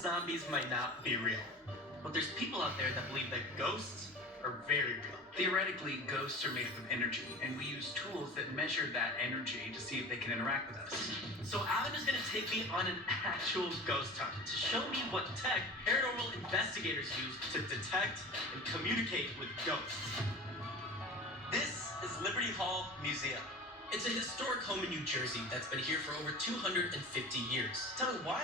zombies might not be real, but there's people out there that believe that ghosts are very real. Theoretically, ghosts are made up of energy, and we use tools that measure that energy to see if they can interact with us. So Adam is going to take me on an actual ghost hunt to show me what tech paranormal investigators use to detect and communicate with ghosts. This is Liberty Hall Museum. It's a historic home in New Jersey that's been here for over 250 years. Tell me, why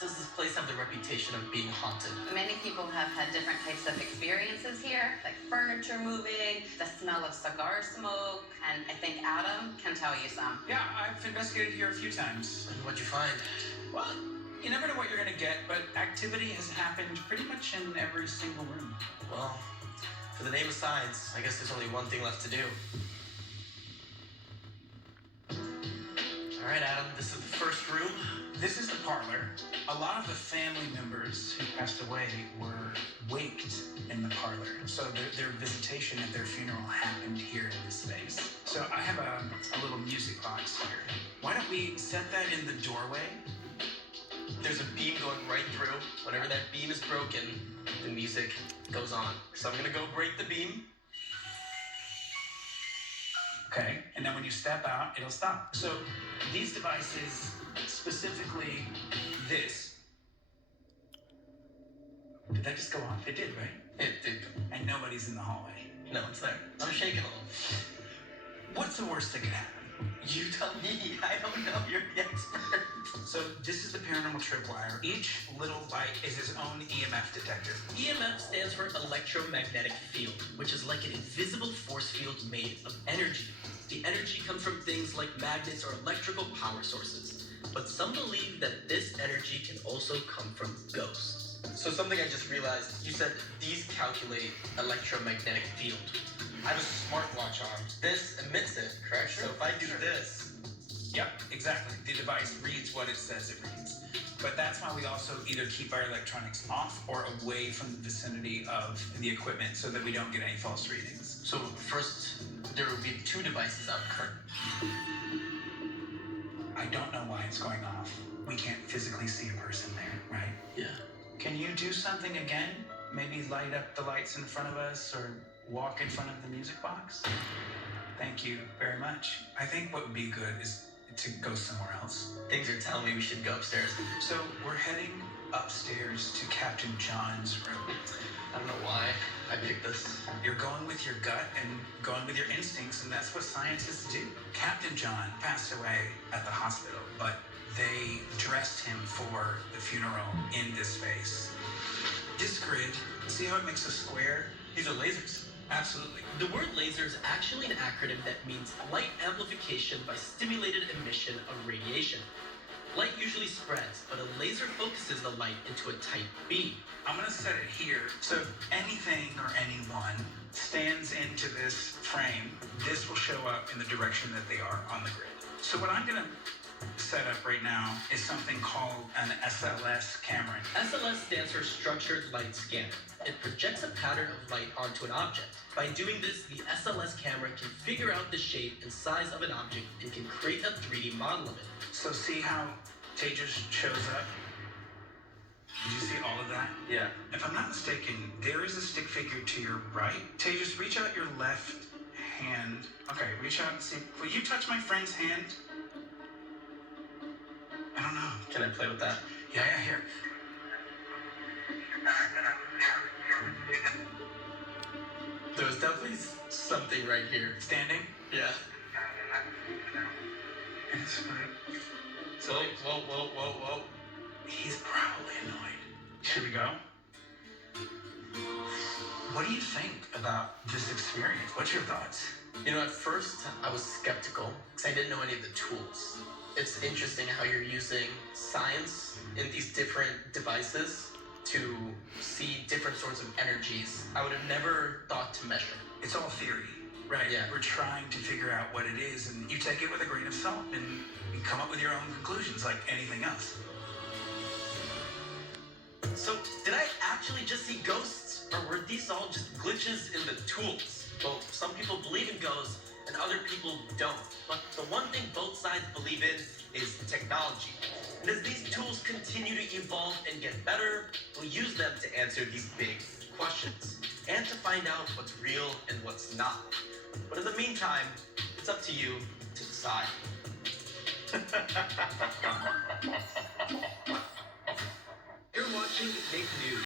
does this place have the reputation of being haunted? Many people have had different types of experiences here, like furniture moving, the smell of cigar smoke, and I think Adam can tell you some. Yeah, I've investigated here a few times. And what'd you find? Well, you never know what you're gonna get, but activity has happened pretty much in every single room. Well, for the name of science, I guess there's only one thing left to do. All right, Adam, this is the first room. This is the parlor. A lot of the family members who passed away were waked in the parlor. So their visitation at their funeral happened here in this space. So I have a little music box here. Why don't we set that in the doorway? There's a beam going right through. Whenever that beam is broken, the music goes on. So I'm gonna go break the beam. Okay, and then when you step out, it'll stop. So these devices, specifically this, did that just go off? It did, right? It did. And nobody's in the hallway. No, it's there. I'm shaking a little. What's the worst that could happen? You tell me. I don't know. You're the expert. So this is the paranormal tripwire. Each little light is its own EMF detector. EMF stands for electromagnetic field, which is like an invisible force field made of energy. The energy comes from things like magnets or electrical power sources. But some believe that this energy can also come from ghosts. So something I just realized, you said these calculate electromagnetic field. I have a smartwatch on. This emits it, correct? Sure. So if I do this, Yep, exactly. The device reads what it says it reads. But that's why we also either keep our electronics off or away from the vicinity of the equipment so that we don't get any false readings. so first there will be two devices out current. I don't know why it's going off. We can't physically see a person there, right? Yeah. Can you do something again? Maybe light up the lights in front of us or walk in front of the music box? Thank you very much. I think what would be good is to go somewhere else. Things are telling me we should go upstairs. So we're heading upstairs to Captain John's room. I don't know why I picked this. You're going with your gut and going with your instincts, and that's what scientists do. Captain John passed away at the hospital, but they dressed him for the funeral in this space. This grid, see how it makes a square? These are lasers. Absolutely. The word laser is actually an acronym that means light amplification by stimulated emission of radiation. Light usually spreads, but a laser focuses the light into a tight beam. I'm gonna set it here, so if anything or anyone stands into this frame, this will show up in the direction that they are on the grid. So what I'm gonna set up right now is something called an SLS camera. SLS stands for Structured Light Scanner. It projects a pattern of light onto an object. By doing this, the SLS camera can figure out the shape and size of an object and can create a 3D model of it. So see how Tejas shows up? Did you see all of that? Yeah. If I'm not mistaken, there is a stick figure to your right. Tejas, reach out your left hand. Okay, reach out and see. Will you touch my friend's hand? I don't know. Can I play with that? Yeah, here. There's definitely something right here. Standing? Yeah. It's right. So, whoa. He's probably annoyed. Should we go? What do you think about this experience? What's your thoughts? You know, at first I was skeptical because I didn't know any of the tools. It's interesting how you're using science in these different devices to see different sorts of energies I would have never thought to measure. It's all theory, right? Yeah. We're trying to figure out what it is, and you take it with a grain of salt, and you come up with your own conclusions like anything else. So, did I actually just see ghosts, or were these all just glitches in the tools? Well, some people believe in ghosts, and other people don't. But the one thing both sides believe in is technology. And as these tools continue to evolve and get better, we'll use them to answer these big questions and to find out what's real and what's not. But in the meantime, it's up to you to decide.